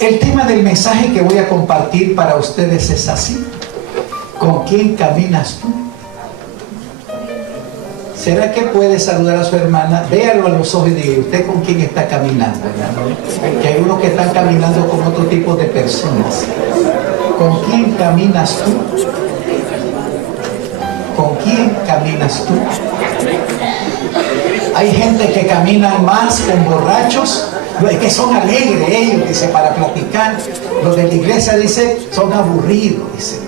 El tema del mensaje que voy a compartir para ustedes es así: ¿con quién caminas tú? ¿Será que puede saludar a su hermana? Véalo a los ojos y diga: ¿usted con quién está caminando, hermano? Que hay unos que están caminando con otro tipo de personas. ¿Con quién caminas tú? ¿Con quién caminas tú? Hay gente que camina más con borrachos, que son alegres ellos, dice, para platicar. Los de la iglesia, dice, son aburridos, dice.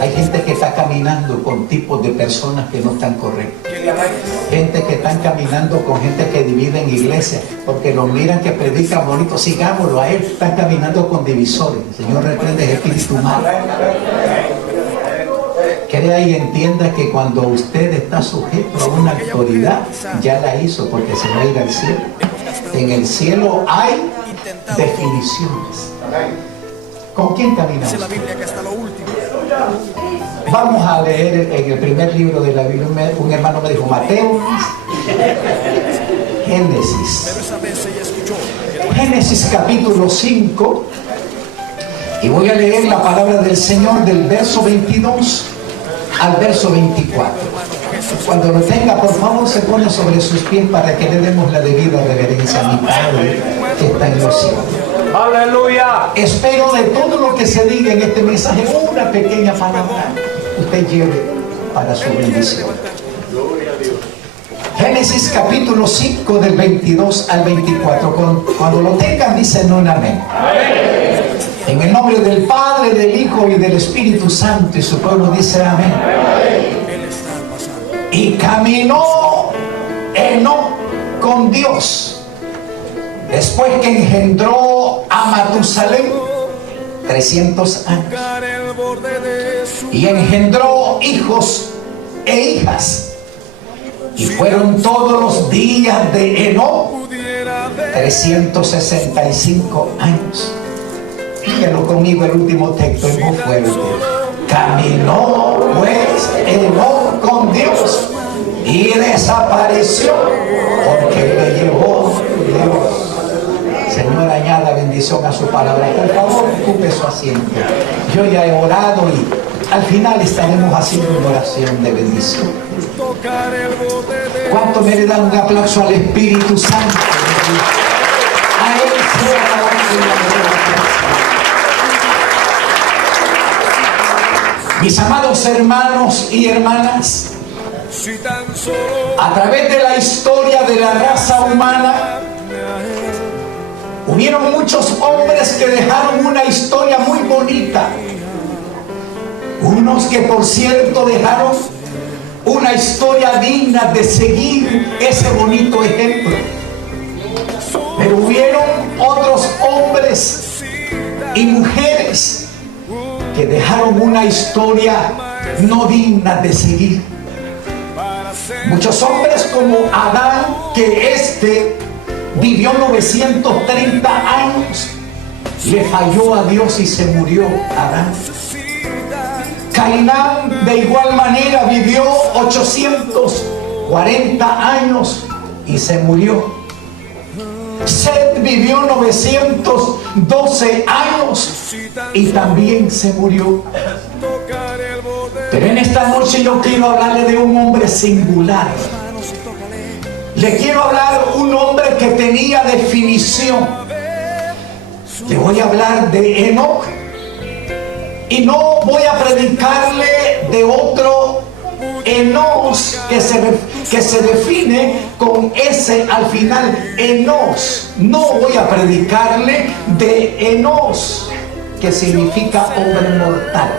Hay gente que está caminando con tipos de personas que no están correctos. Gente que están caminando con gente que divide en iglesia, porque los miran que predican bonito, sigámoslo a él. Están caminando con divisores. El Señor reprende el espíritu malo. Crea y entienda que cuando usted está sujeto a una autoridad, ya la hizo, porque se va a ir al cielo. En el cielo hay definiciones. ¿Con quién caminamos? Vamos a leer en el primer libro de la Biblia. Un hermano me dijo: Mateo, Génesis capítulo 5, y voy a leer la palabra del Señor del verso 22 al verso 24. Cuando lo tenga, por favor, se pone sobre sus pies para que le demos la debida reverencia a mi Padre que está en los cielos. ¡Aleluya! Espero de todo lo que se diga en este mensaje, una pequeña palabra usted lleve para su bendición. Génesis capítulo 5 del 22 al 24. Cuando lo tengan, dicen un amén. En el nombre del Padre, del Hijo y del Espíritu Santo, y su pueblo dice amén. Y caminó Enoc con Dios después que engendró a Matusalén 300 años, y engendró hijos e hijas, y fueron todos los días de Enoc 365 años. Dígalo conmigo, el último texto es muy fuerte. Caminó pues Enoc con Dios y desapareció, porque le llevó Dios. Señor, añada bendición a su palabra. Por favor, ocupe su asiento. Yo ya he orado y al final estaremos haciendo una oración de bendición. ¿Cuánto me le dan un aplauso al Espíritu Santo? A Él sea la gloria. Mis amados hermanos y hermanas, a través de la historia de la raza humana, hubieron muchos hombres que dejaron una historia muy bonita. Unos que, por cierto, dejaron una historia digna de seguir ese bonito ejemplo. Pero hubieron otros hombres y mujeres que dejaron una historia no digna de seguir. Muchos hombres como Adán, que vivió 930 años, le falló a Dios y se murió Adán. Cainán de igual manera vivió 840 años y se murió. Set vivió 912 años y también se murió. Pero en esta noche yo quiero hablarle de un hombre singular. Le quiero hablar de un hombre que tenía definición. Le voy a hablar de Enoc. Y no voy a predicarle de otro Enos que se define con ese al final, Enos. No voy a predicarle de Enos, que significa hombre mortal.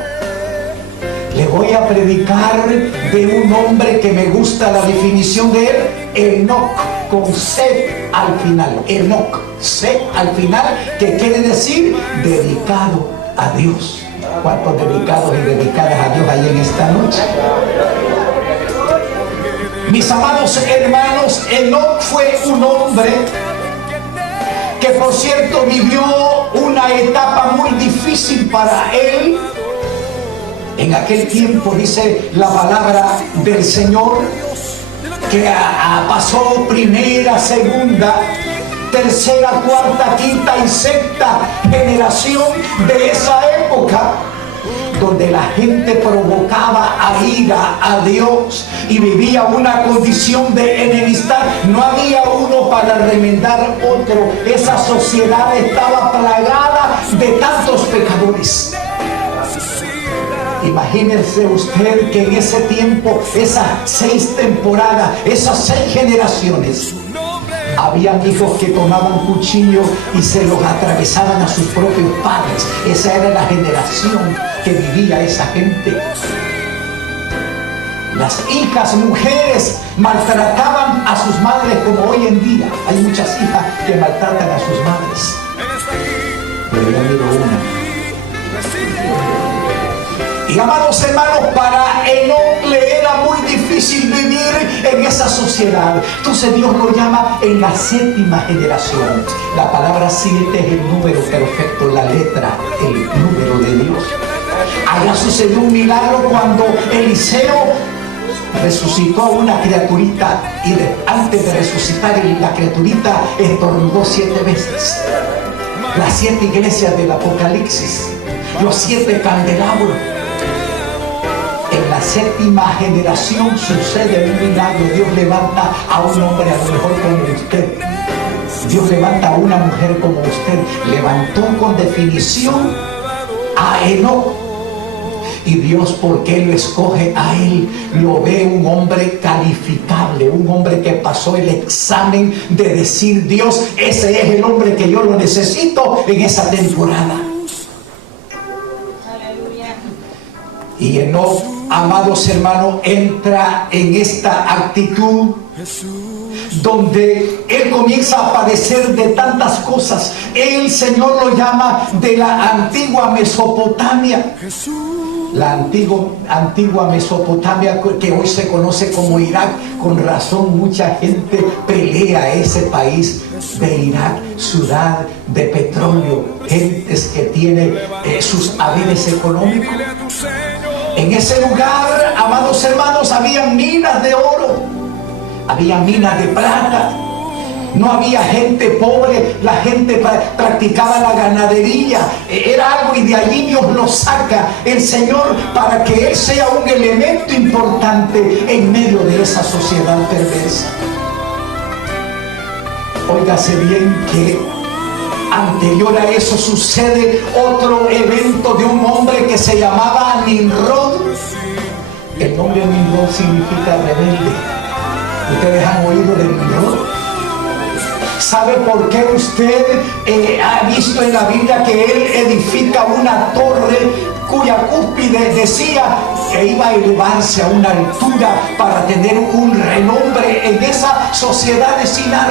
Le voy a predicar de un hombre que me gusta la definición de él, Enoc, con C al final. Enoc, C al final, que quiere decir dedicado a Dios. ¿Cuántos dedicados y dedicadas a Dios hay en esta noche? Mis amados hermanos, Enoc fue un hombre que, por cierto, vivió una etapa muy difícil para él. En aquel tiempo, dice la palabra del Señor, que pasó primera, segunda tercera, cuarta, quinta y sexta generación de esa época, donde la gente provocaba a ira a Dios y vivía una condición de enemistad. No había uno para remendar otro. Esa sociedad estaba plagada de tantos pecadores. Imagínese usted que en ese tiempo, esas 6 temporadas, esas 6 generaciones, habían hijos que tomaban cuchillo y se los atravesaban a sus propios padres. Esa era la generación que vivía esa gente. Las hijas, mujeres, maltrataban a sus madres como hoy en día. Hay muchas hijas que maltratan a sus madres. Pero ya miro una. Y amados hermanos, para Enoc le era muy difícil vivir en esa sociedad. Entonces Dios lo llama en la 7ª generación. La palabra 7 es el número perfecto, la letra, el número de Dios. Allá sucedió un milagro cuando Eliseo resucitó a una criaturita y antes de resucitar la criaturita estornudó 7 veces. Las 7 iglesias del Apocalipsis, los 7 candelabros. En la 7ª generación sucede un milagro. Dios levanta a un hombre a lo mejor como usted. Dios levanta a una mujer como usted. Levantó con definición a Enoc. Y Dios, ¿por qué lo escoge a él? Lo ve un hombre calificable, un hombre que pasó el examen de decir: Dios, ese es el hombre que yo lo necesito en esa temporada. Y Enoc, amados hermanos, entra en esta actitud donde él comienza a padecer de tantas cosas. El Señor lo llama de la antigua Mesopotamia. La antigua Mesopotamia, que hoy se conoce como Irak. Con razón mucha gente pelea ese país de Irak, ciudad de petróleo, gentes que tienen sus haberes económicos. En ese lugar, amados hermanos, había minas de oro, había minas de plata. No había gente pobre, la gente practicaba la ganadería, era algo, y de allí Dios lo saca el Señor para que Él sea un elemento importante en medio de esa sociedad perversa. Óigase bien que anterior a eso sucede otro evento de un hombre que se llamaba Nimrod. El nombre Nimrod significa rebelde. ¿Ustedes han oído de Nimrod? ¿Sabe por qué usted ha visto en la Biblia que él edifica una torre cuya cúspide decía que iba a elevarse a una altura para tener un renombre en esa sociedad de Sinar?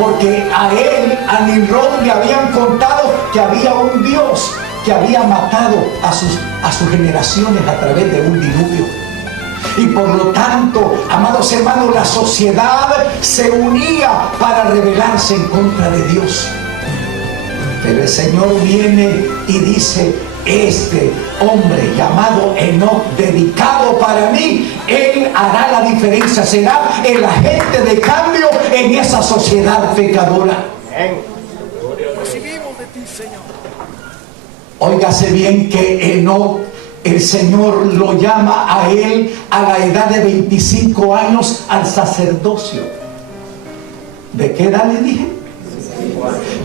Porque a Nimrod le habían contado que había un Dios que había matado a sus generaciones a través de un diluvio. Y por lo tanto, amados hermanos, la sociedad se unía para rebelarse en contra de Dios. Pero el Señor viene y dice: este hombre llamado Enoc, dedicado para mí, él hará la diferencia, será el agente de cambio en esa sociedad pecadora. Recibimos de ti, Señor. Óigase bien que Enoc, el Señor lo llama a él a la edad de 25 años al sacerdocio. ¿De qué edad le dije?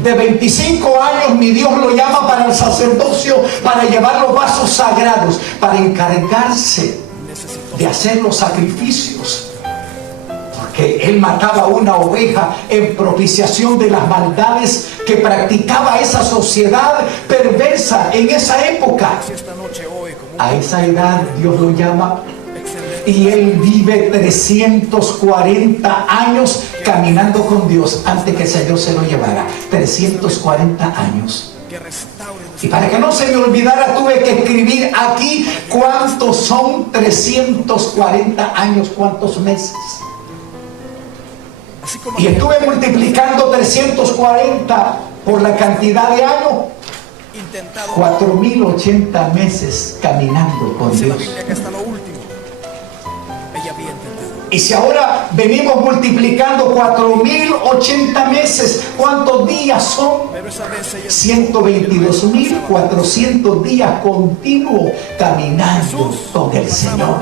De 25 años mi Dios lo llama para el sacerdocio, para llevar los vasos sagrados, para encargarse de hacer los sacrificios. Porque él mataba una oveja en propiciación de las maldades que practicaba esa sociedad perversa en esa época. A esa edad Dios lo llama y él vive 340 años caminando con Dios antes que el Señor se lo llevara. 340 años. Y para que no se me olvidara, tuve que escribir aquí cuántos son 340 años, cuántos meses. Y estuve multiplicando 340 por la cantidad de años. 4080 meses caminando con Dios. Y si ahora venimos multiplicando 4080 meses, ¿cuántos días son? 122.400 días continuos caminando con el Señor.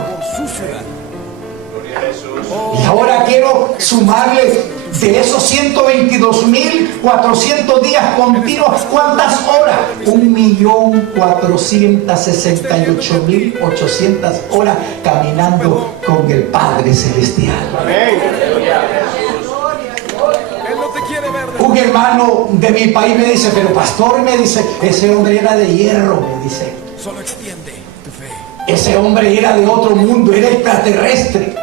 Y ahora quiero sumarle de esos 122.400 días continuos, ¿cuántas horas? 1.468.800 horas caminando con el Padre Celestial. Un hermano de mi país me dice, pero pastor, me dice, ese hombre era de hierro, me dice. Solo extiende tu fe. Ese hombre era de otro mundo, era extraterrestre.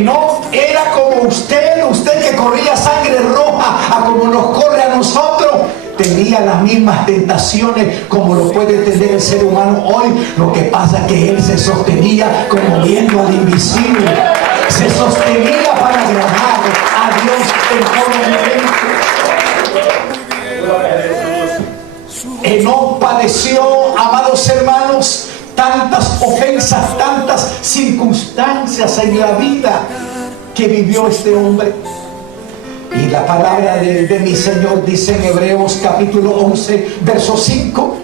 No era como usted que corría sangre roja, a como nos corre a nosotros. Tenía las mismas tentaciones como lo puede tener el ser humano hoy. Lo que pasa es que él se sostenía como viendo al invisible. Se sostenía para agradar a Dios en todo momento. Enoc padeció, amados hermanos, tantas ofensas, tantas circunstancias en la vida que vivió este hombre. Y la palabra de mi Señor dice en Hebreos capítulo 11, verso 5: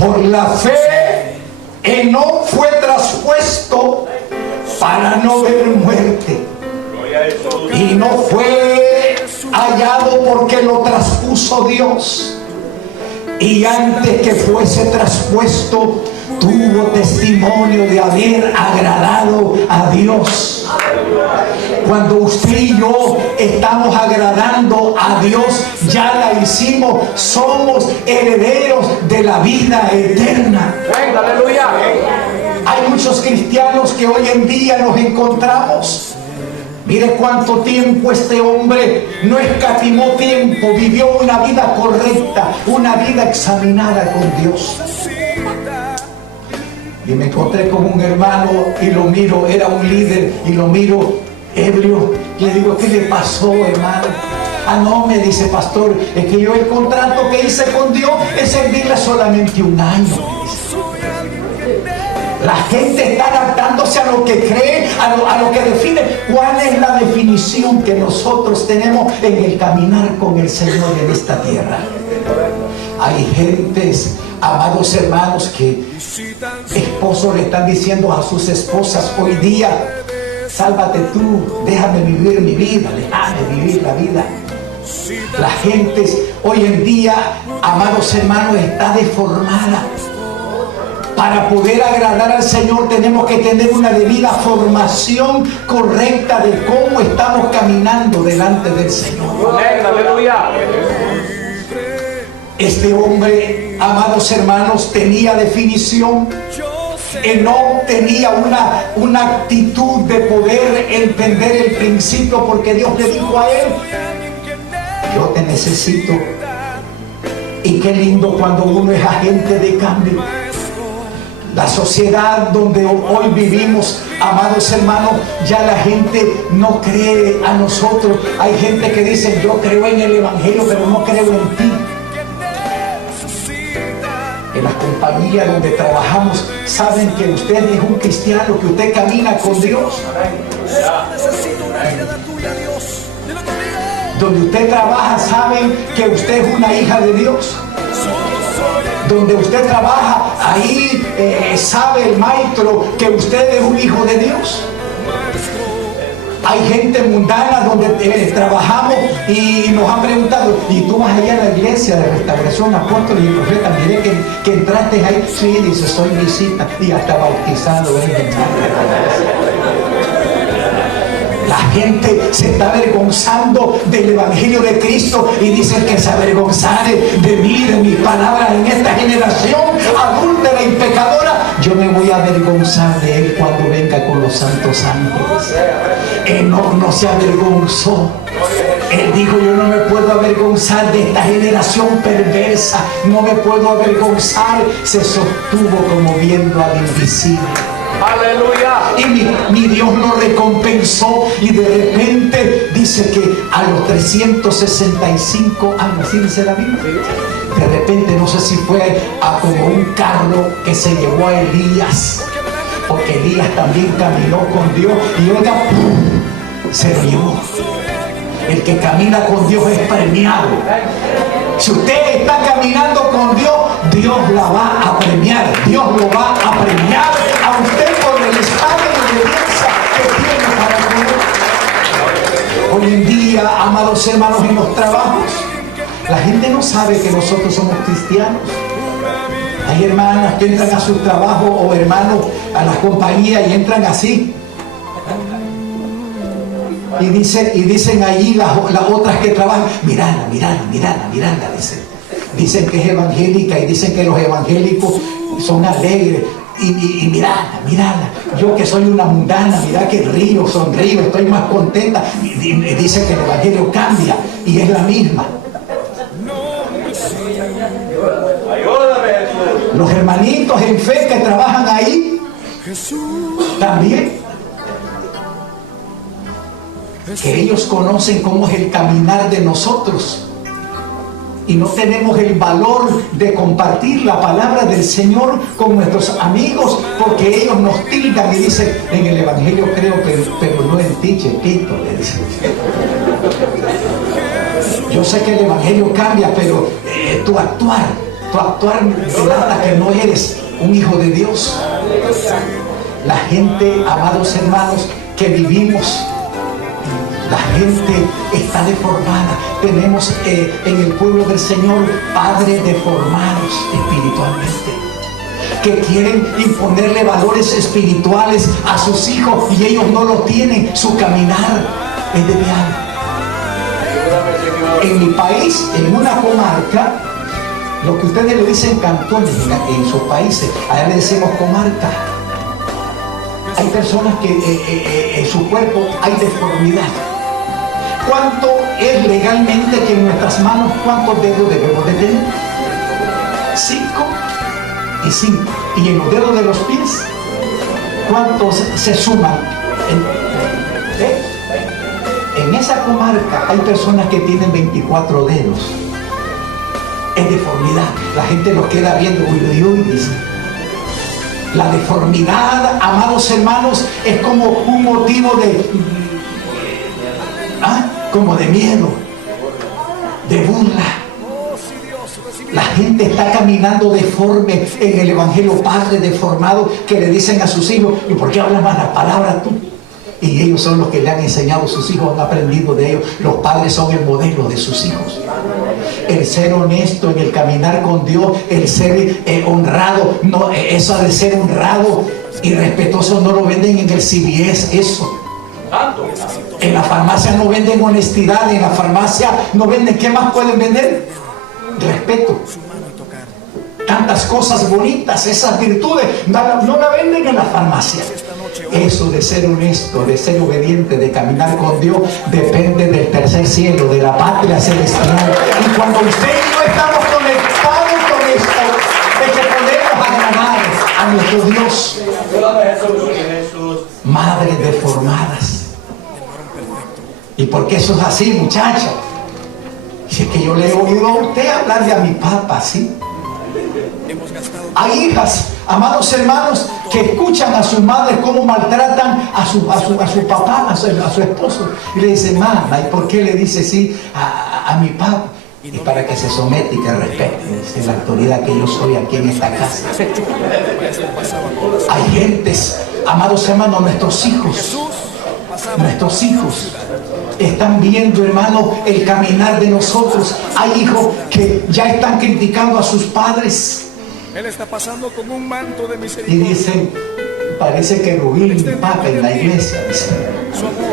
por la fe Enoc fue traspuesto para no ver muerte, y no fue hallado porque lo traspuso Dios. Y antes que fuese traspuesto, tuvo testimonio de haber agradado a Dios. Cuando usted y yo estamos agradando a Dios, ya la hicimos, somos herederos de la vida eterna. ¡Aleluya! Hay muchos cristianos que hoy en día nos encontramos. Mire cuánto tiempo este hombre no escatimó tiempo, vivió una vida correcta, una vida examinada con Dios. Y me encontré con un hermano y lo miro, era un líder, y lo miro ebrio. Le digo, ¿qué le pasó, hermano? Ah, no, me dice, pastor, es que yo el contrato que hice con Dios es servirle solamente un año. La gente está adaptándose a lo que cree, a lo que define. ¿Cuál es la definición que nosotros tenemos en el caminar con el Señor en esta tierra? Hay gentes, amados hermanos, que esposos le están diciendo a sus esposas hoy día: sálvate tú, déjame vivir mi vida, déjame vivir la vida. La gente hoy en día, amados hermanos, está deformada. Para poder agradar al Señor tenemos que tener una debida formación correcta de cómo estamos caminando delante del Señor. ¡Aleluya! Este hombre, amados hermanos, tenía definición. Enoc tenía una actitud de poder entender el principio, porque Dios le dijo a él: yo te necesito. Y qué lindo cuando uno es agente de cambio. La sociedad donde hoy vivimos, amados hermanos, ya la gente no cree a nosotros. Hay gente que dice: yo creo en el Evangelio, pero no creo en ti. En las compañías donde trabajamos, saben que usted es un cristiano, que usted camina con Dios. Donde usted trabaja, saben que usted es una hija de Dios. Donde usted trabaja, ahí sabe el maestro que usted es un hijo de Dios. Hay gente mundana donde trabajamos y nos han preguntado: ¿y tú vas allá a la iglesia de Restauración Apóstoles y Profetas? Miré que entraste ahí. Sí, dice, soy visita, y hasta bautizado. La gente se está avergonzando del Evangelio de Cristo y dice que se avergonzare de mí, de mis palabras en esta generación adúltera y pecadora. Yo me voy a avergonzar de él cuando venga con los santos ángeles. Enoc no se avergonzó. Él dijo: yo no me puedo avergonzar de esta generación perversa, no me puedo avergonzar. Se sostuvo como viendo al invisible. ¡Aleluya! Y mi Dios lo recompensó, y de repente dice que a los 365 años, ¿sí dice la Biblia? De repente, no sé si fue a como un carro que se llevó a Elías. Porque Elías también caminó con Dios y oiga, se lo llevó. El que camina con Dios es premiado. Si usted está caminando con Dios, Dios la va a premiar. Dios lo va a premiar a usted por el estado de obediencia que tiene para con Él. Hoy en día, amados hermanos, en los trabajos, la gente no sabe que nosotros somos cristianos. Hay hermanas que entran a su trabajo o hermanos a la compañía y entran así. Y dicen allí las otras que trabajan, mirala, dicen. Dicen que es evangélica y dicen que los evangélicos son alegres. Y mirala. Yo que soy una mundana, mira que río, sonrío, estoy más contenta. Y dice que el evangelio cambia y es la misma. Los hermanitos en fe que trabajan ahí también, que ellos conocen cómo es el caminar de nosotros y no tenemos el valor de compartir la palabra del Señor con nuestros amigos porque ellos nos tildan y dicen, en el evangelio creo, pero no en ti, Chepito, le dicen. Yo sé que el evangelio cambia, pero tu actuar delata que no eres un hijo de Dios. La gente, amados hermanos, que vivimos, la gente está deformada. Tenemos en el pueblo del Señor padres deformados espiritualmente, que quieren imponerle valores espirituales a sus hijos y ellos no lo tienen. Su caminar es desviado. En mi país, en una comarca, lo que ustedes le dicen cantones en sus países, allá le decimos comarca. Hay personas que en su cuerpo hay deformidad. ¿Cuánto es legalmente que en nuestras manos, cuántos dedos debemos de tener? 5 y 5. Y en los dedos de los pies, ¿cuántos se suman? En esa comarca hay personas que tienen 24 dedos. Es deformidad. La gente los queda viendo, uy, dice. La deformidad, amados hermanos, es como un motivo como de miedo, de burla. La gente está caminando deforme en el evangelio, padres deformados que le dicen a sus hijos, ¿y por qué hablas malas palabras tú? Y ellos son los que le han enseñado a sus hijos, han aprendido de ellos. Los padres son el modelo de sus hijos. El ser honesto en el caminar con Dios, el ser honrado, no, eso de ser honrado y respetuoso no lo venden en el CVS, eso. En la farmacia no venden honestidad, en la farmacia no venden, ¿qué más pueden vender? Respeto. Tantas cosas bonitas, esas virtudes, no la venden en la farmacia. Eso de ser honesto, de ser obediente, de caminar con Dios, depende del tercer cielo, de la patria celestial. Y cuando usted y yo estamos conectados con esto, de que podemos agradar a nuestro Dios. Madres deformadas. ¿Y por qué eso es así, muchachos? Si es que yo le he oído a usted hablar de a mi papá, ¿sí? Hay hijas, amados hermanos, que escuchan a sus madres cómo maltratan a su papá, a su esposo. Y le dicen, mamá, ¿y por qué le dice sí a mi papá? Y para que se someta y que respete. Es la autoridad que yo soy aquí en esta casa. Hay gentes, amados hermanos, nuestros hijos están viendo, hermano, el caminar de nosotros. Hay hijos que ya están criticando a sus padres. Él está pasando como un manto de misericordia. Y dicen, parece querubín mi papá en la iglesia. Dicen,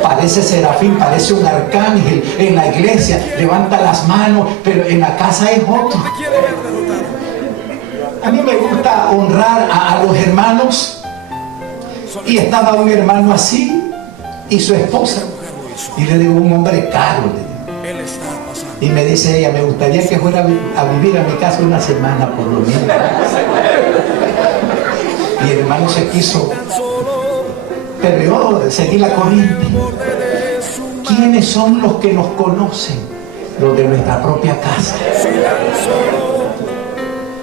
parece serafín, parece un arcángel en la iglesia. Levanta las manos, pero en la casa es otro. A mí me gusta honrar a los hermanos. Y estaba un hermano así y su esposa. Y le digo, un hombre caro. Y me dice ella, me gustaría que fuera a vivir a mi casa una semana por lo menos. Y el hermano se quiso, pero yo seguí la corriente. ¿Quiénes son los que nos conocen? Los de nuestra propia casa.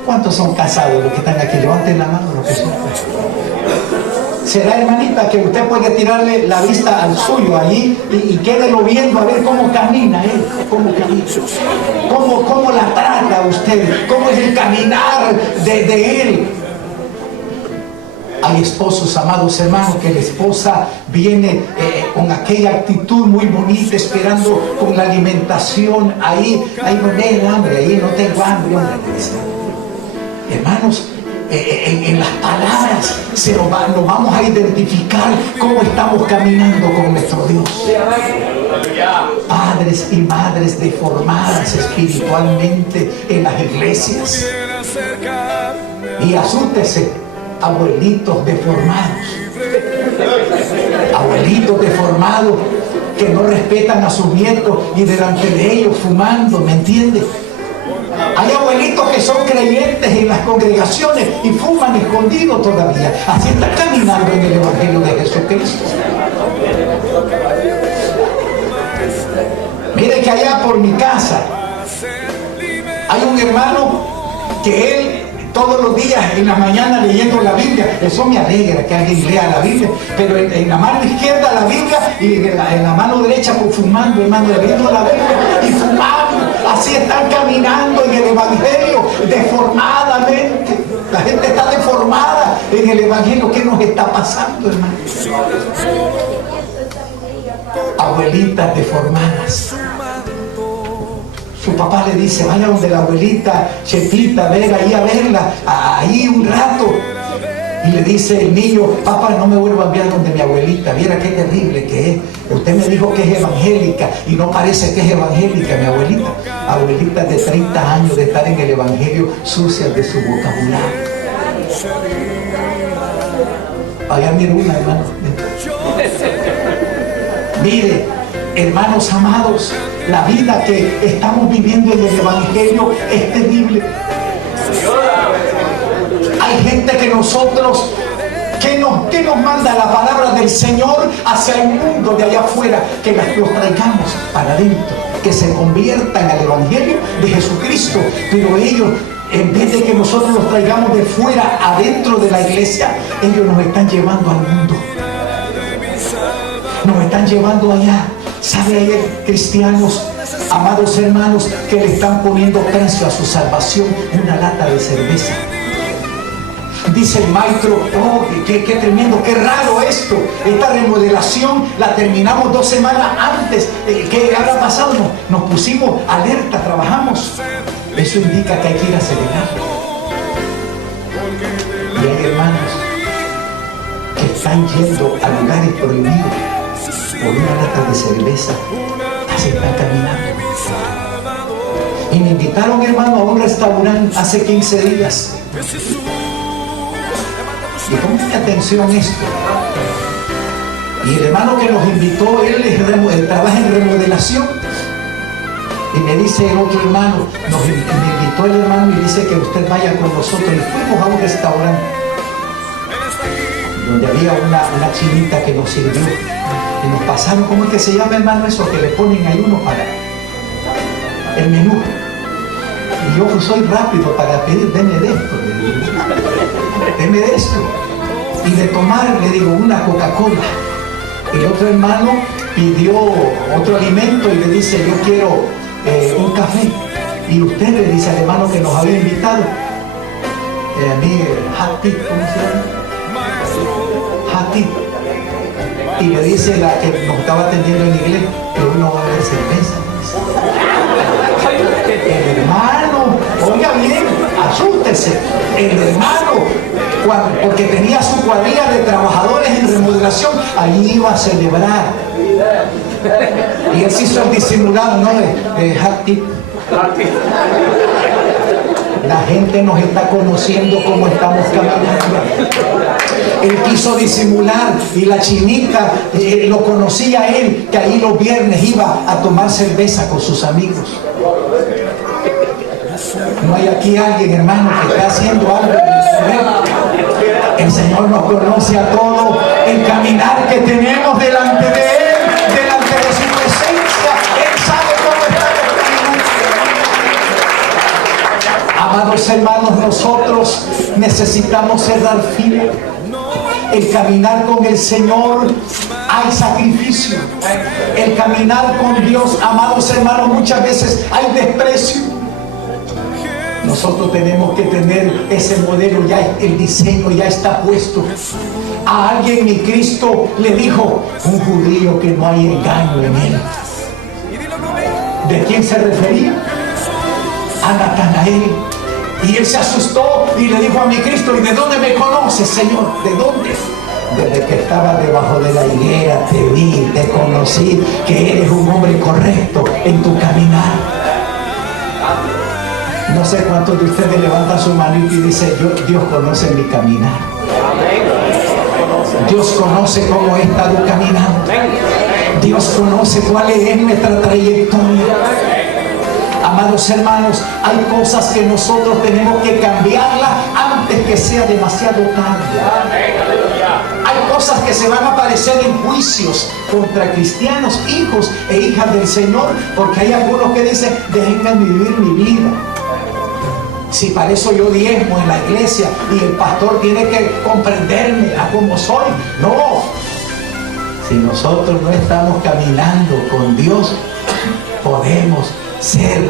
¿Cuántos son casados los que están aquí? Levanten la mano los que son casados. será, hermanita, que usted puede tirarle la vista al suyo allí y quédelo viendo a ver cómo camina él, cómo camina, cómo la trata usted, cómo es el caminar de él. Hay esposos, amados hermanos, que la esposa viene con aquella actitud muy bonita, esperando con la alimentación. Ahí no tengo hambre, ahí no tengo hambre, hombre. Hermanos, en las palabras nos vamos a identificar cómo estamos caminando con nuestro Dios. Padres y madres deformadas espiritualmente en las iglesias. Y asústese, abuelitos deformados, que no respetan a sus nietos y delante de ellos fumando, ¿me entiende? Hay abuelitos que son creyentes en las congregaciones y fuman escondidos todavía. Así está caminando en el Evangelio de Jesucristo. Mire que allá por mi casa hay un hermano que él todos los días en la mañana leyendo la Biblia. Eso me alegra que alguien lea la Biblia, pero en la mano izquierda la Biblia y en la mano derecha fumando, hermano, leyendo la Biblia y fumando. Así están caminando en el Evangelio deformadamente. La gente está deformada en el Evangelio. ¿Qué nos está pasando, hermano? Abuelitas deformadas. Su papá le dice, vaya donde la abuelita Chepita, venga ahí a verla, ahí un rato. Y le dice el niño, papá, no me vuelva a enviar donde mi abuelita, viera qué terrible que es. Usted me dijo que es evangélica y no parece que es evangélica mi abuelita. Abuelita de 30 años de estar en el Evangelio, sucia de su vocabulario. Allá mire una, hermano. Mire, hermanos amados, la vida que estamos viviendo en el Evangelio es terrible. Hay gente que nosotros, que nos manda la palabra del Señor hacia el mundo de allá afuera, que los traigamos para adentro, que se conviertan al Evangelio de Jesucristo. Pero ellos, en vez de que nosotros los traigamos de fuera adentro de la iglesia, ellos nos están llevando al mundo. Nos están llevando allá. ¿Sabe? Hay cristianos, amados hermanos, que le están poniendo precio a su salvación en una lata de cerveza. Dice el maestro, oh, qué tremendo, qué raro esto. Esta remodelación la terminamos 2 semanas antes. ¿Qué habrá pasado? Nos pusimos alerta, trabajamos. Eso indica que hay que ir a celebrarlo. Y hay hermanos que están yendo a lugares prohibidos por una lata de cerveza. Así están caminando. Y me invitaron, hermano, a un restaurante hace 15 días. Y pongan atención a esto. Y el hermano que nos invitó, él trabaja en remodelación. Y me dice el otro hermano, me invitó el hermano y dice que usted vaya con nosotros. Y fuimos a un restaurante donde había una chinita que nos sirvió. Y nos pasaron, ¿cómo es que se llama, hermano, eso que le ponen ahí uno para el menú? Y yo soy rápido para pedir, deme de esto, deme de esto. Y de tomar, le digo, una Coca-Cola. El otro hermano pidió otro alimento y le dice, yo quiero un café. Y usted le dice al hermano que nos había invitado, a mí, Hati, ¿cómo se llama? Hati. Y le dice la que nos estaba atendiendo en inglés, pero uno va a beber cerveza. El hermano, oiga bien, asústese. El hermano, porque tenía su cuadrilla de trabajadores en remodelación, allí iba a celebrar. Y él se hizo el disimulado, ¿no? Hati. La gente nos está conociendo cómo estamos caminando. Él quiso disimular y la chinita lo conocía él, que ahí los viernes iba a tomar cerveza con sus amigos. No hay aquí alguien, hermano, que está haciendo algo. El Señor nos conoce a todos, el caminar que tenemos delante de Él, delante de su presencia. Él sabe cómo estamos caminando. Amados hermanos, nosotros necesitamos cerrar fila. El caminar con el Señor hay sacrificio. El caminar con Dios, amados hermanos, muchas veces hay desprecio. Nosotros tenemos que tener ese modelo, ya el diseño ya está puesto. A alguien ni Cristo le dijo, un judío que no hay engaño en él. ¿De quién se refería? A Natanael. Y él se asustó y le dijo a mi Cristo, ¿y de dónde me conoces, Señor? ¿De dónde? Desde que estaba debajo de la higuera te vi, te conocí, que eres un hombre correcto en tu caminar. No sé cuántos de ustedes levantan su manito y dicen, Dios conoce mi caminar. Dios conoce cómo he estado caminando. Dios conoce cuál es nuestra trayectoria. Amados hermanos, hay cosas que nosotros tenemos que cambiarlas antes que sea demasiado tarde. Hay cosas que se van a aparecer en juicios contra cristianos, hijos e hijas del Señor, porque hay algunos que dicen, déjenme vivir mi vida. Si para eso yo diezmo en la iglesia y el pastor tiene que comprenderme a cómo soy. No. Si nosotros no estamos caminando con Dios, podemos ser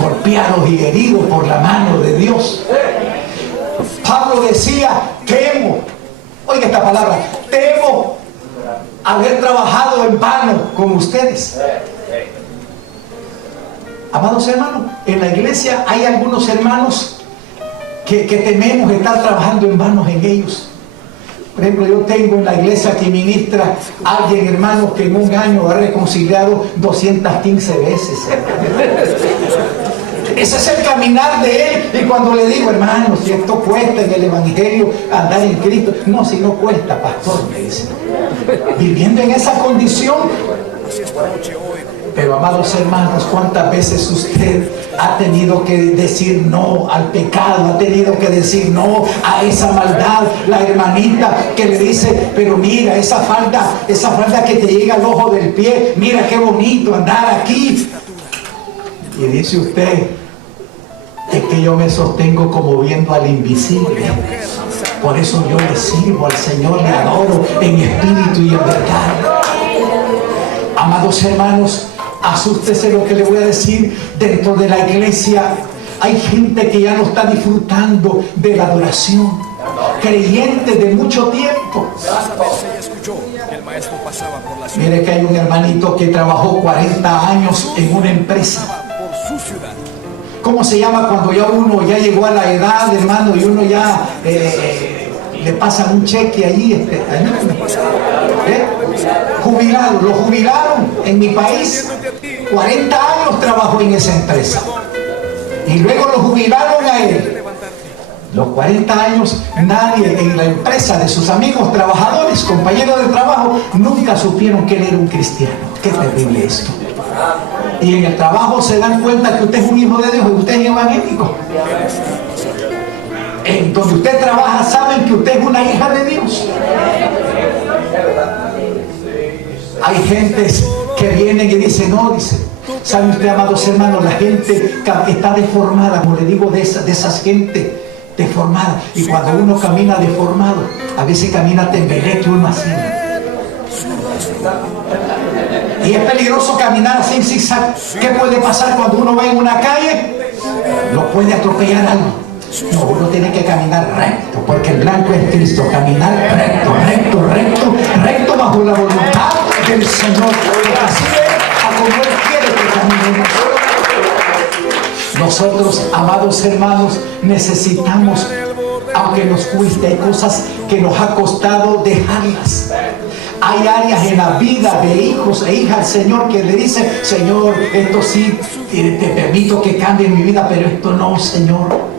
golpeados y heridos por la mano de Dios. Pablo decía, temo, oiga esta palabra, temo haber trabajado en vano con ustedes. Amados hermanos, en la iglesia hay algunos hermanos que tememos estar trabajando en vano en ellos. Por ejemplo, yo tengo en la iglesia que ministra a alguien, hermanos, que en un año ha reconciliado 215 veces. Ese es el caminar de él. Y cuando le digo, hermano, si esto cuesta en el evangelio andar en Cristo, no, si no cuesta, pastor, me dice. Viviendo en esa condición. Pero amados hermanos, ¿cuántas veces usted ha tenido que decir no al pecado? Ha tenido que decir no a esa maldad. La hermanita que le dice, pero mira, esa falda que te llega al ojo del pie, mira qué bonito andar aquí. Y dice usted, es que yo me sostengo como viendo al invisible. Por eso yo le sirvo al Señor, le adoro en espíritu y en verdad. Amados hermanos, asústese lo que le voy a decir. Dentro de la iglesia hay gente que ya no está disfrutando de la adoración. Creyentes de mucho tiempo. Mire que hay un hermanito que trabajó 40 años en una empresa. ¿Cómo se llama cuando ya uno ya llegó a la edad, hermano, y uno ya le pasan un cheque allí? Jubilado, lo jubilaron en mi país. 40 años trabajó en esa empresa. Y luego lo jubilaron a él. Los 40 años, nadie en la empresa de sus amigos, trabajadores, compañeros de trabajo, nunca supieron que él era un cristiano. Qué terrible esto. Y en el trabajo se dan cuenta que usted es un hijo de Dios y usted es evangélico. En donde usted trabaja saben que usted es una hija de Dios. Hay gentes que vienen y dicen, no, dice, ¿sabe usted, amados hermanos? La gente está deformada, como le digo, de esas gente deformada. Y cuando uno camina deformado, a veces camina tembeleque uno así. Y es peligroso caminar así en zigzag. ¿Qué puede pasar cuando uno va en una calle? Lo puede atropellar algo. No, uno tiene que caminar recto, porque el blanco es Cristo. Caminar recto, recto, recto, recto bajo la voluntad del Señor. Así es, a como Él quiere que caminemos. Nosotros, amados hermanos, necesitamos, aunque nos cueste, hay cosas que nos ha costado dejarlas. Hay áreas en la vida de hijos e hijas del Señor que le dicen, Señor, esto sí, te permito que cambie mi vida, pero esto no, Señor.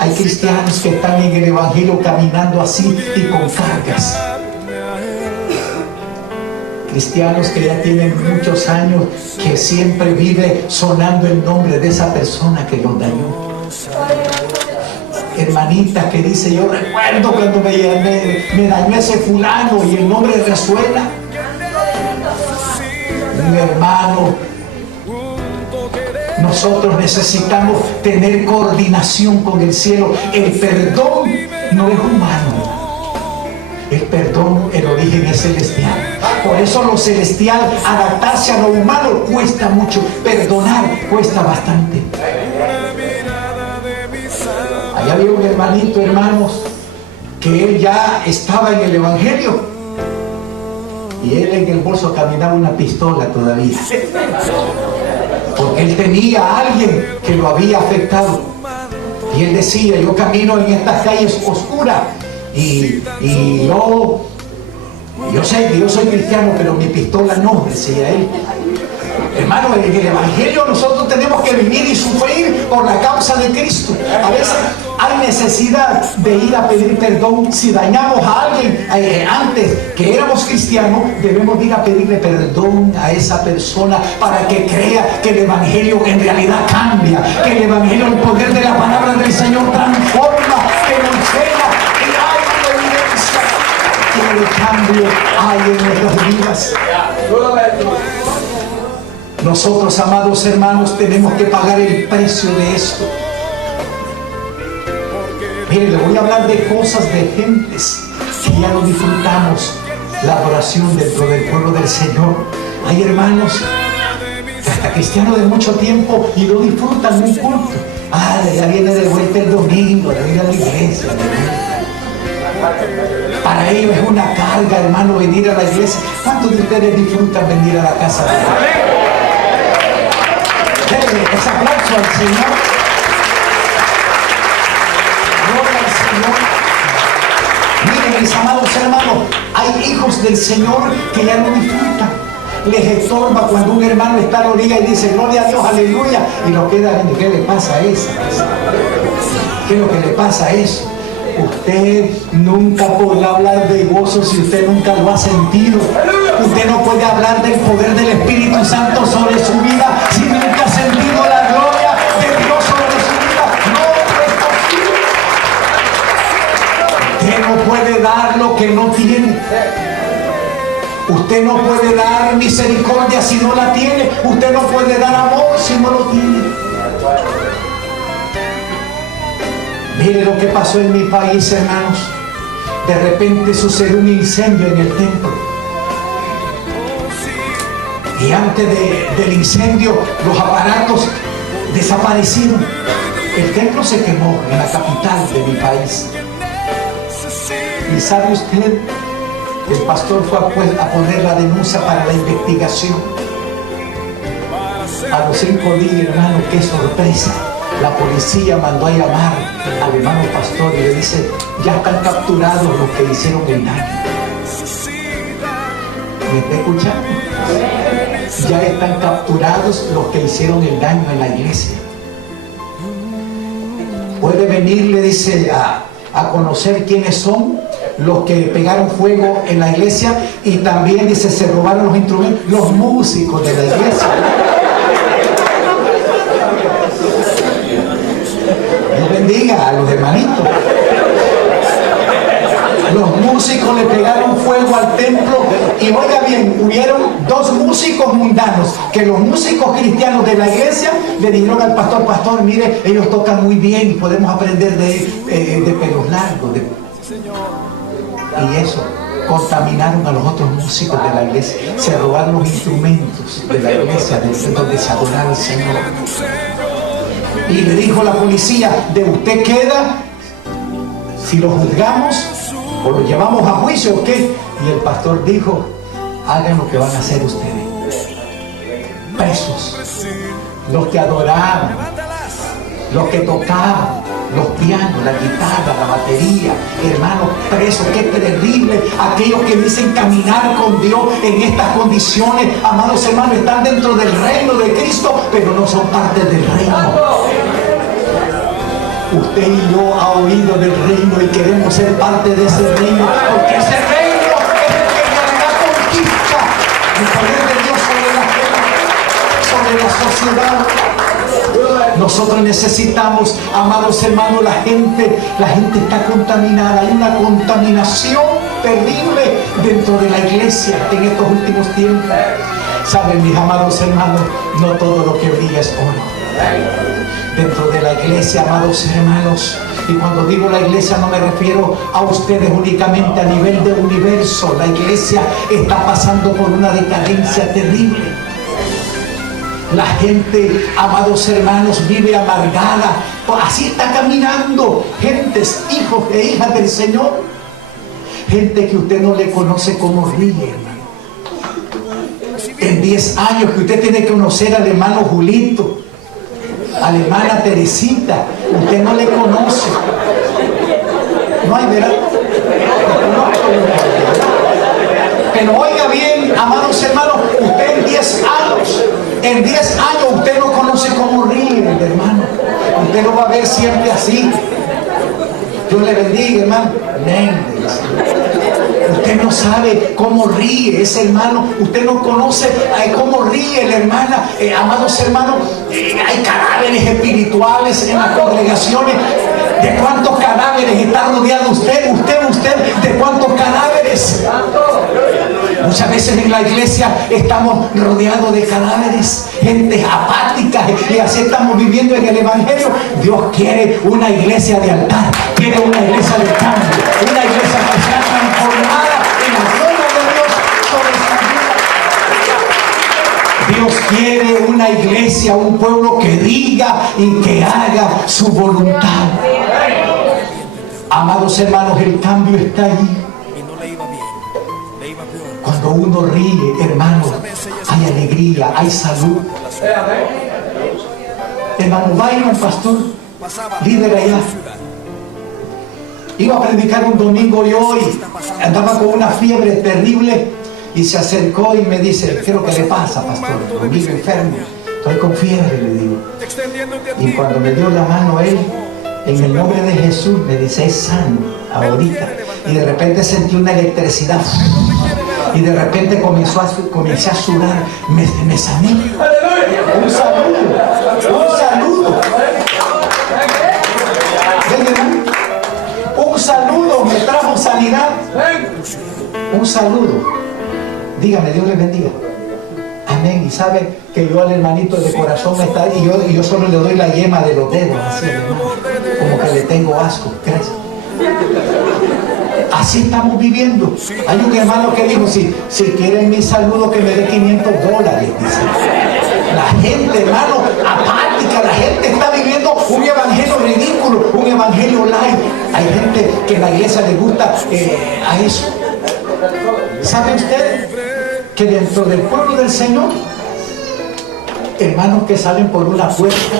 Hay cristianos que están en el evangelio caminando así y con cargas. Cristianos que ya tienen muchos años, que siempre vive sonando el nombre de esa persona que los dañó. Hermanita que dice, yo recuerdo cuando me dañó ese fulano y el nombre resuena. Mi hermano, nosotros necesitamos tener coordinación con el cielo. El perdón no es humano. El perdón, el origen es celestial. Por eso lo celestial, adaptarse a lo humano, cuesta mucho. Perdonar cuesta bastante. Allá había un hermanito, hermanos, que él ya estaba en el evangelio y él en el bolso caminaba una pistola todavía, porque él tenía a alguien que lo había afectado. Y él decía: yo camino en estas calles oscuras y yo sé que yo soy cristiano, pero mi pistola no, decía él. Hermano, en el evangelio nosotros tenemos que vivir y sufrir por la causa de Cristo. A veces hay necesidad de ir a pedir perdón. Si dañamos a alguien antes que éramos cristianos, debemos ir a pedirle perdón a esa persona para que crea que el evangelio en realidad cambia, que el evangelio, el poder de la palabra del Señor transforma, que nos enseña que hay evidencia que el cambio hay en nuestras vidas. Nosotros, amados hermanos, tenemos que pagar el precio de esto. Mire, le voy a hablar de cosas, de gentes que ya no disfrutamos la adoración dentro del pueblo del Señor. Hay hermanos, hasta cristianos de mucho tiempo, y no disfrutan un culto. Ya viene de vuelta el domingo, de ir a la iglesia. Para ellos es una carga, hermano, venir a la iglesia. ¿Cuántos de ustedes disfrutan venir a la casa de Dios? Ese aplauso al Señor. Gloria al Señor. Miren, mis amados hermanos, hay hijos del Señor que ya no disfrutan. Les estorba cuando un hermano está a la orilla y dice: gloria a Dios, aleluya, y lo queda viendo. ¿Qué le pasa a esa? ¿Qué es lo que le pasa a eso? Usted nunca podrá hablar de gozo si usted nunca lo ha sentido. Usted no puede hablar del poder del Espíritu Santo sobre su vida si nunca ha sentido la gloria de Dios sobre su vida. No es posible. Usted no puede dar lo que no tiene. Usted no puede dar misericordia si no la tiene. Usted no puede dar amor si no lo tiene. Mire lo que pasó en mi país, hermanos. De repente sucedió un incendio en el templo. Y antes del incendio, los aparatos desaparecieron. El templo se quemó en la capital de mi país. ¿Y sabe usted? El pastor fue a poner la denuncia para la investigación. A los 5 días, hermano, qué sorpresa. La policía mandó a llamar al hermano pastor y le dice: ya están capturados los que hicieron el daño. ¿Me está escuchando? Ya están capturados los que hicieron el daño en la iglesia. Puede venir, le dice, a conocer quiénes son los que pegaron fuego en la iglesia, y también dice: se robaron los instrumentos, los músicos de la iglesia. Bendiga a los hermanitos. Los músicos le pegaron fuego al templo. Y oiga bien, hubieron 2 músicos mundanos que los músicos cristianos de la iglesia le dijeron al pastor: pastor, mire, ellos tocan muy bien y podemos aprender de pelos largos. Y eso, contaminaron a los otros músicos de la iglesia. Se robaron los instrumentos de la iglesia donde se adoraba al Señor. Y le dijo la policía: de usted queda si lo juzgamos o lo llevamos a juicio o qué. Y el pastor dijo: hagan lo que van a hacer ustedes. Presos. Los que adoraban, los que tocaban los pianos, la guitarra, la batería, hermanos, presos. Qué terrible. Aquellos que dicen caminar con Dios en estas condiciones, amados hermanos, están dentro del reino de Cristo, pero no son parte del reino. Usted y yo ha oído del reino y queremos ser parte de ese reino, porque ese reino es el que en realidad conquista el poder de Dios sobre la sociedad. Nosotros necesitamos, amados hermanos, la gente está contaminada. Hay una contaminación terrible dentro de la iglesia en estos últimos tiempos. Saben, mis amados hermanos, no todo lo que brilla es oro. Dentro de la iglesia, amados hermanos, y cuando digo la iglesia no me refiero a ustedes únicamente a nivel de universo. La iglesia está pasando por una decadencia terrible. La gente, amados hermanos, vive amargada. Así está caminando gentes, hijos e hijas del Señor. Gente que usted no le conoce como ríe, hermano. En 10 años que usted tiene que conocer al hermano Julito, a la hermana Teresita, usted no le conoce. No hay, ¿verdad? Pero oiga bien, amados hermanos, usted en 10 años usted no conoce cómo ríe, hermano. Usted lo va a ver siempre así. Dios le bendiga, hermano. Amén. Usted no sabe cómo ríe ese hermano. Usted no conoce cómo ríe la hermana. Amados hermanos, hay cadáveres espirituales en las congregaciones. ¿De cuántos cadáveres está rodeado usted? ¿De cuántos cadáveres? Muchas veces en la iglesia estamos rodeados de cadáveres, gente apática, y así estamos viviendo en el evangelio. Dios quiere una iglesia de altar, quiere una iglesia de cambio, una iglesia que sea transformada en la gloria de Dios sobre su vida. Dios quiere una iglesia, un pueblo que diga y que haga su voluntad. Amados hermanos, el cambio está allí. Cuando uno ríe, hermanos, hay alegría, hay salud. Hermano Byron, pastor, líder allá, iba a predicar un domingo y hoy andaba con una fiebre terrible y se acercó y me dice: ¿qué es lo que le pasa, pastor? Domingo enfermo, estoy con fiebre, le digo. Y cuando me dio la mano él, en el nombre de Jesús, me dice: es sano ahorita. Y de repente sentí una electricidad. Y de repente comencé a sudar. Me sané. Un saludo. Un saludo me trajo sanidad. Un saludo. Dígame, Dios le bendiga. Amén. Y sabe que yo al hermanito de corazón está, y yo solo le doy la yema de los dedos, así, hermano, como que le tengo asco. Gracias. Así estamos viviendo. Hay un hermano que dijo: si quieren mi saludo, que me dé $500, dice. La gente, hermano, apática. La gente está viviendo un evangelio ridículo, un evangelio light. Hay gente que en la iglesia le gusta a eso. ¿Sabe usted que dentro del pueblo del Señor, hermanos que salen por una puerta,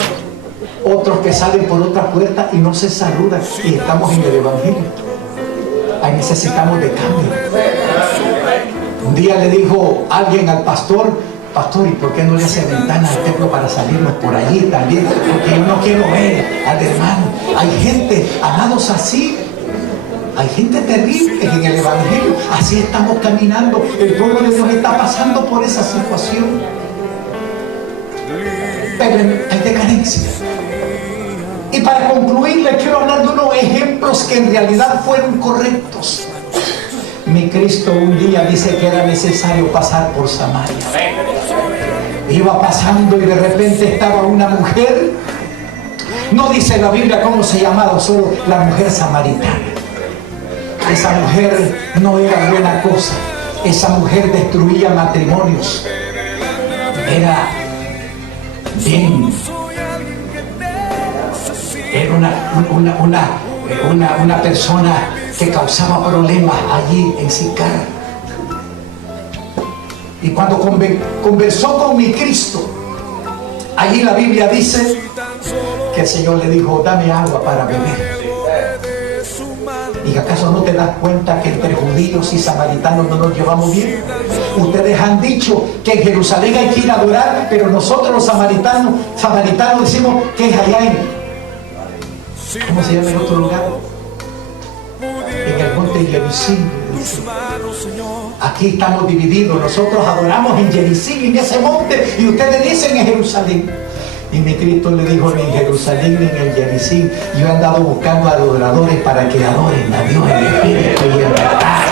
otros que salen por otra puerta y no se saludan, y estamos en el evangelio? Ahí necesitamos de cambio. Un día le dijo alguien al pastor: pastor, ¿y por qué no le hace ventana al templo para salirnos por allí también? Porque yo no quiero ver al hermano. Hay gente, amados, así. Hay gente terrible en el evangelio. Así estamos caminando. El pueblo de Dios está pasando por esa situación. Pero hay decadencia. Y para concluir, les quiero hablar de unos ejemplos que en realidad fueron correctos. Mi Cristo un día dice que era necesario pasar por Samaria. Iba pasando y de repente estaba una mujer. No dice la Biblia cómo se llamaba, solo la mujer samaritana. Esa mujer no era buena cosa. Esa mujer destruía matrimonios. Era bien. Era una persona que causaba problemas allí en Sicar. Y cuando conversó con mi Cristo, allí la Biblia dice que el Señor le dijo: dame agua para beber. ¿Y acaso no te das cuenta que entre judíos y samaritanos no nos llevamos bien? Ustedes han dicho que en Jerusalén hay que ir a adorar, pero nosotros los samaritanos decimos que es allá en... ¿Cómo se llama el otro lugar? En el monte Gerizim. Aquí estamos divididos. Nosotros adoramos en Gerizim, en ese monte, y ustedes dicen en Jerusalén. Y mi Cristo le dijo: ni en Jerusalén ni en el Gerizim. Yo he andado buscando adoradores para que adoren a Dios en espíritu y en verdad.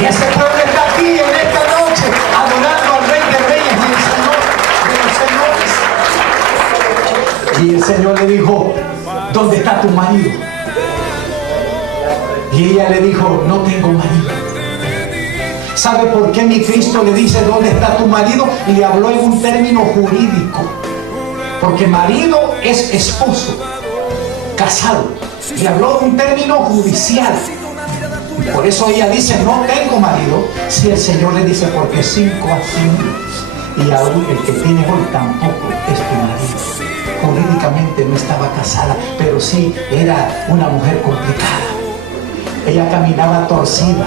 Y ese pueblo está aquí en esta noche, adorando al Rey de Reyes y el Señor de los Señores. el Señor le dijo, ¿dónde está tu marido? Y ella le dijo, no tengo marido. ¿Sabe por qué mi Cristo le dice, ¿dónde está tu marido? Y le habló en un término jurídico. Porque marido es esposo, casado. Le habló en un término judicial. Por eso ella dice, no tengo marido. Si el Señor le dice, porque 5 así, y aún el que tiene hoy tampoco es tu marido. Jurídicamente no estaba casada, pero sí era una mujer complicada. Ella caminaba torcida.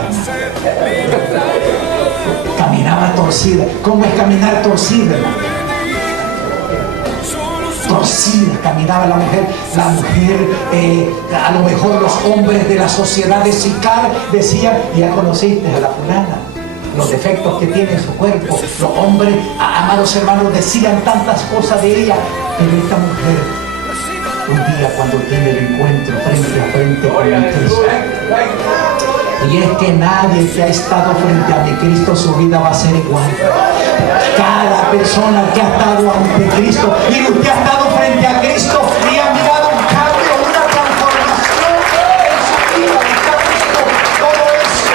Caminaba torcida. ¿Cómo es caminar torcida, hermano? Torcida caminaba la mujer. La mujer, a lo mejor los hombres de la sociedad de Sicar decían, ya conociste a la fulana, los defectos que tiene en su cuerpo. Los hombres, amados hermanos, decían tantas cosas de ella. Pero esta mujer, un día cuando tiene el encuentro frente a frente con mi Cristo, y es que nadie que ha estado frente a mi Cristo, su vida va a ser igual. Cada persona que ha estado ante Cristo, y usted ha estado frente a Cristo y ha mirado un cambio, una transformación en su vida. Usted ha visto todo eso.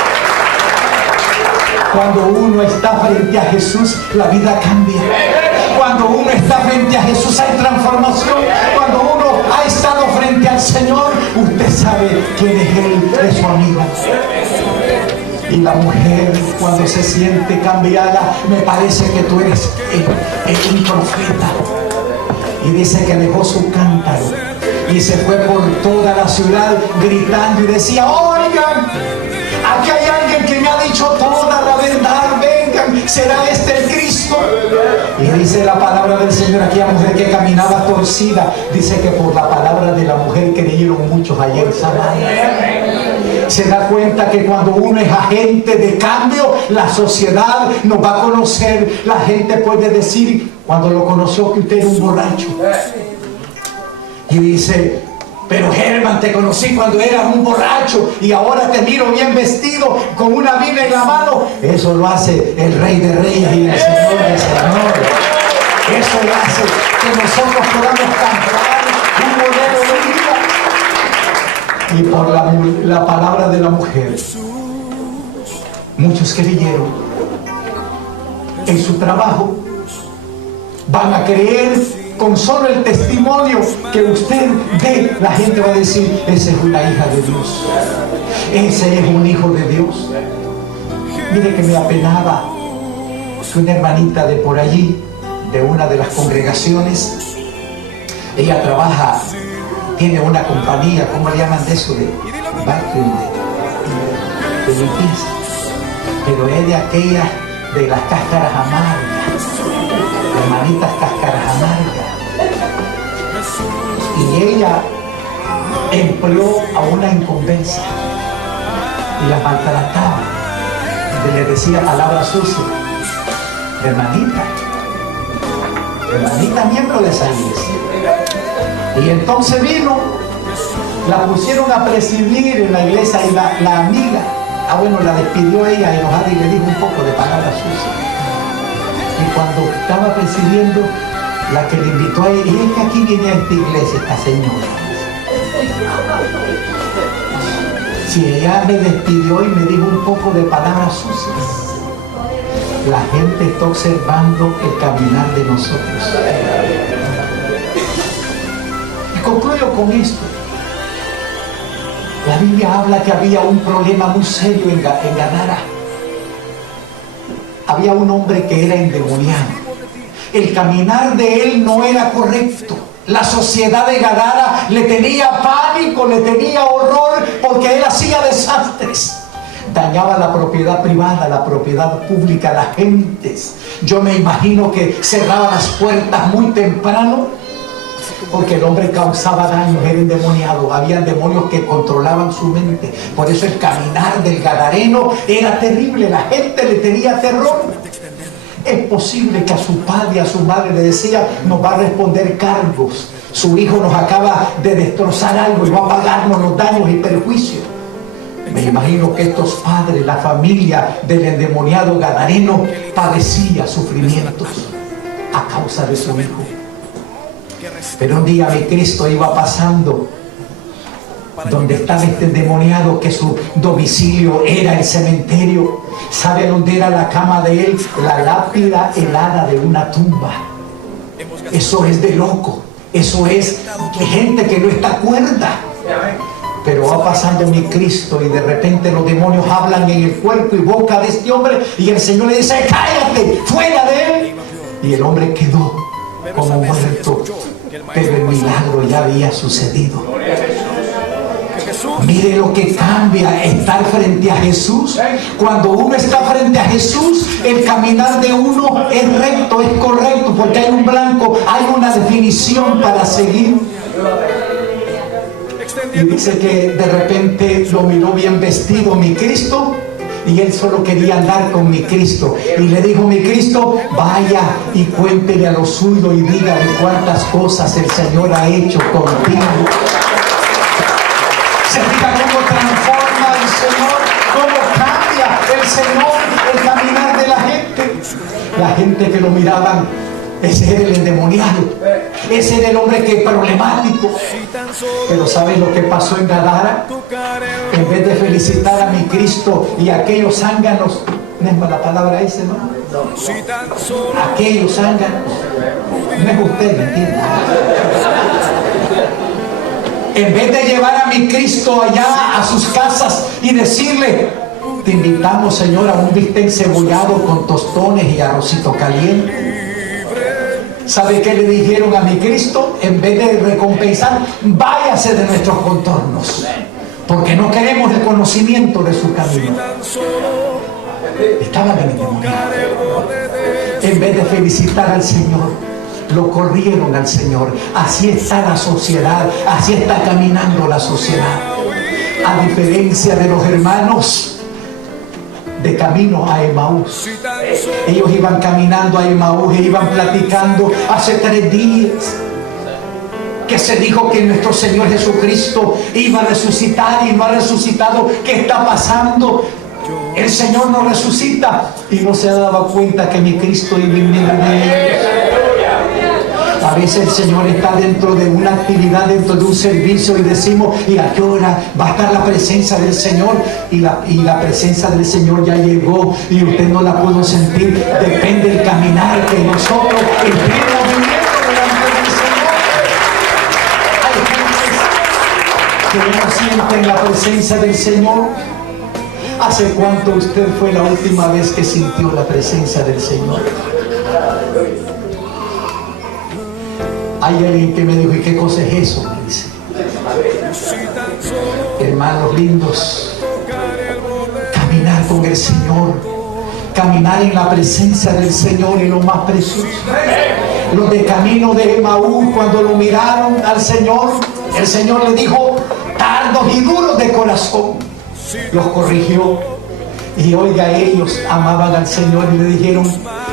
Cuando uno está frente a Jesús, la vida cambia. Cuando uno está frente a Jesús hay transformación. Cuando uno ha estado frente al Señor, usted sabe quién es Él, es su amigo. Y la mujer, cuando se siente cambiada, me parece que tú eres un profeta. Y dice que dejó su cántaro y se fue por toda la ciudad gritando y decía, oigan, aquí hay alguien que me ha dicho toda la verdad, vengan, ¿será este el Cristo? Y dice la palabra del Señor, aquella mujer que caminaba torcida, dice que por la palabra de la mujer creyeron muchos allá en Samaria. Se da cuenta que cuando uno es agente de cambio, la sociedad nos va a conocer. La gente puede decir, cuando lo conoció, que usted era un borracho. Y dice, pero Germán, te conocí cuando eras un borracho y ahora te miro bien vestido con una Biblia en la mano. Eso lo hace el Rey de Reyes y el Señor de Señores. Eso lo hace que nosotros podamos cantar un modelo de vida. Y por la palabra de la mujer, muchos creyeron. En su trabajo van a creer con solo el testimonio que usted dé. La gente va a decir, esa es una hija de Dios, ese es un hijo de Dios. Mire que me apenaba que una hermanita de por allí, de una de las congregaciones, ella trabaja, tiene una compañía, ¿cómo le llaman de eso? De vacuum, de limpieza. Pero es de aquellas de las cáscaras amargas, hermanitas cáscaras amargas. Y ella empleó a una inconversa y la maltrataba, y le decía palabras sucias. Hermanita miembro de esa iglesia. Y entonces vino, la pusieron a presidir en la iglesia y la amiga, la despidió ella enojada y le dijo un poco de palabras sucias. Y cuando estaba presidiendo, la que le invitó a ella, y es que aquí viene a esta iglesia esta señora. Si ella me despidió y me dijo un poco de palabras sucias, la gente está observando el caminar de nosotros. Y concluyo con esto. La Biblia habla que había un problema muy serio en Gadara. Había un hombre que era endemoniado. El caminar de él no era correcto. La sociedad de Gadara le tenía pánico, le tenía horror, porque él hacía desastres. Dañaba la propiedad privada, la propiedad pública, las gentes. Yo me imagino que cerraba las puertas muy temprano, porque el hombre causaba daño, era endemoniado. Había demonios que controlaban su mente. Por eso el caminar del gadareno era terrible. La gente le tenía terror. Es posible que a su padre y a su madre le decía, nos va a responder cargos. Su hijo nos acaba de destrozar algo y va a pagarnos los daños y perjuicios. Me imagino que estos padres, la familia del endemoniado gadareno, padecía sufrimientos a causa de su hijo. Pero un día mi Cristo iba pasando donde estaba este endemoniado, que su domicilio era el cementerio. ¿Sabe dónde era la cama de él? La lápida helada de una tumba. Eso es de loco. Eso es gente que no está cuerda. Pero va pasando mi Cristo y de repente los demonios hablan en el cuerpo y boca de este hombre, y el Señor le dice: cállate, fuera de él. Y el hombre quedó como muerto, pero el milagro ya había sucedido. Mire lo que cambia estar frente a Jesús. Cuando uno está frente a Jesús, el caminar de uno es recto, es correcto, porque hay un blanco, hay una definición para seguir. Y dice que de repente lo miró bien vestido mi Cristo, y él solo quería andar con mi Cristo. Y le dijo mi Cristo: vaya y cuéntele a los suyos y dígale cuántas cosas el Señor ha hecho contigo. Se fija cómo transforma el Señor, cómo cambia el Señor el caminar de la gente. La gente que lo miraban, ese era el endemoniado, ese era el hombre que es problemático. Pero ¿sabes lo que pasó en Gadara? En vez de felicitar a mi Cristo y a aquellos zánganos, no es la palabra esa, ¿no? Aquellos zánganos, no es usted, ¿me entiende? En vez de llevar a mi Cristo allá a sus casas y decirle: te invitamos, Señor, a un bistec encebollado con tostones y arrocito caliente, ¿sabe qué le dijeron a mi Cristo? En vez de recompensar: váyase de nuestros contornos, porque no queremos el conocimiento de su camino. Estaban en el demonio. En vez de felicitar al Señor, lo corrieron al Señor. Así está la sociedad, así está caminando la sociedad. A diferencia de los hermanos de camino a Emaús, ellos iban caminando a Emaús e iban platicando. Hace 3 días que se dijo que nuestro Señor Jesucristo iba a resucitar y no ha resucitado. ¿Qué está pasando? El Señor no resucita, y no se daba cuenta que mi Cristo iba en medio de ellos. A veces el Señor está dentro de una actividad, dentro de un servicio, y decimos: ¿y a qué hora va a estar la presencia del Señor? Y la presencia del Señor ya llegó y usted no la pudo sentir. Depende del caminar que nosotros estemos viviendo delante del Señor. Hay gente que no sienten la presencia del Señor. ¿Hace cuánto usted fue la última vez que sintió la presencia del Señor? Hay alguien que me dijo: ¿y qué cosa es eso? Me dice. Hermanos lindos, caminar con el Señor, caminar en la presencia del Señor es lo más precioso. Los de camino de Emaús, cuando lo miraron al Señor, el Señor le dijo: tardos y duros de corazón. Los corrigió. Y oiga, ellos amaban al Señor y le dijeron: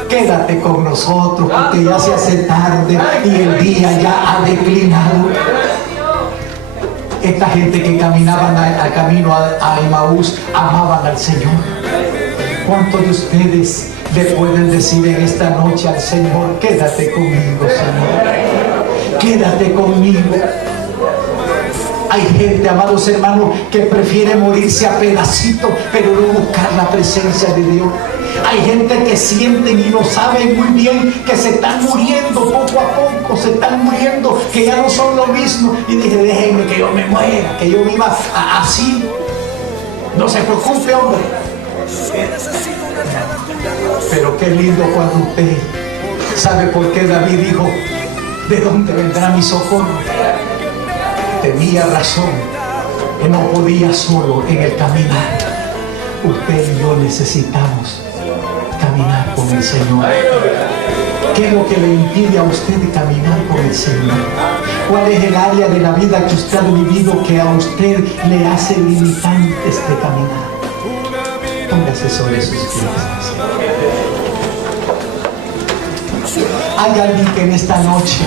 quédate con nosotros, porque ya se hace tarde y el día ya ha declinado. Esta gente que caminaban al camino a Emaús amaban al Señor. ¿Cuántos de ustedes le pueden decir en esta noche al Señor: quédate conmigo, Señor, quédate conmigo? Hay gente, amados hermanos, que prefiere morirse a pedacitos, pero no buscar la presencia de Dios. Hay gente que sienten y no saben muy bien que se están muriendo poco a poco, se están muriendo, que ya no son lo mismo. Y dije: déjenme que yo me muera, que yo viva así. No se preocupe, hombre. Pero qué lindo cuando usted sabe por qué David dijo: ¿de dónde vendrá mi socorro? Tenía razón, que no podía solo en el caminar. Usted y yo necesitamos caminar con el Señor. ¿Qué es lo que le impide a usted caminar con el Señor? ¿Cuál es el área de la vida que usted ha vivido que a usted le hace limitantes de caminar? Póngase sobre sus pies. Hay alguien que en esta noche,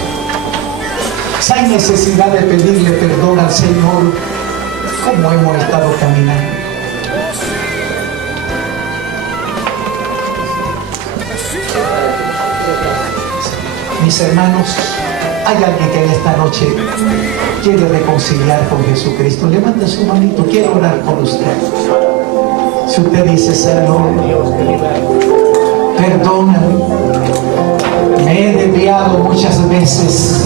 si hay necesidad de pedirle perdón al Señor, ¿cómo hemos estado caminando? Mis hermanos, Hay alguien que en esta noche quiere reconciliar con Jesucristo. Levante su manito, quiero orar por usted. Si usted dice, Señor, perdóname, me he desviado muchas veces,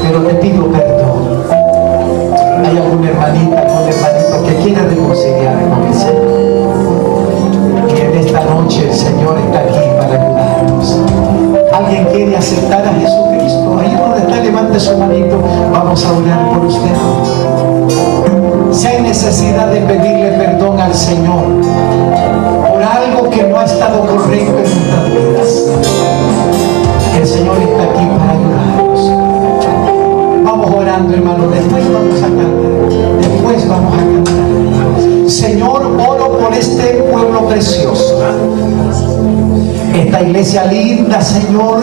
pero te pido perdón. Hay alguna hermanita, algún hermanito que quiere reconciliar con el Señor. Y en esta noche el Señor está aquí para ayudarnos. ¿Alguien quiere aceptar a Jesucristo? Ahí donde está, levante su manito. Vamos a orar por usted. Si hay necesidad de pedirle perdón al Señor por algo que no ha estado correcto en nuestras vidas, el Señor está aquí para ayudarnos. Vamos orando, hermano. Después vamos a cantar. Después vamos a cantar. Señor, oro por este pueblo precioso. Esta iglesia linda, Señor.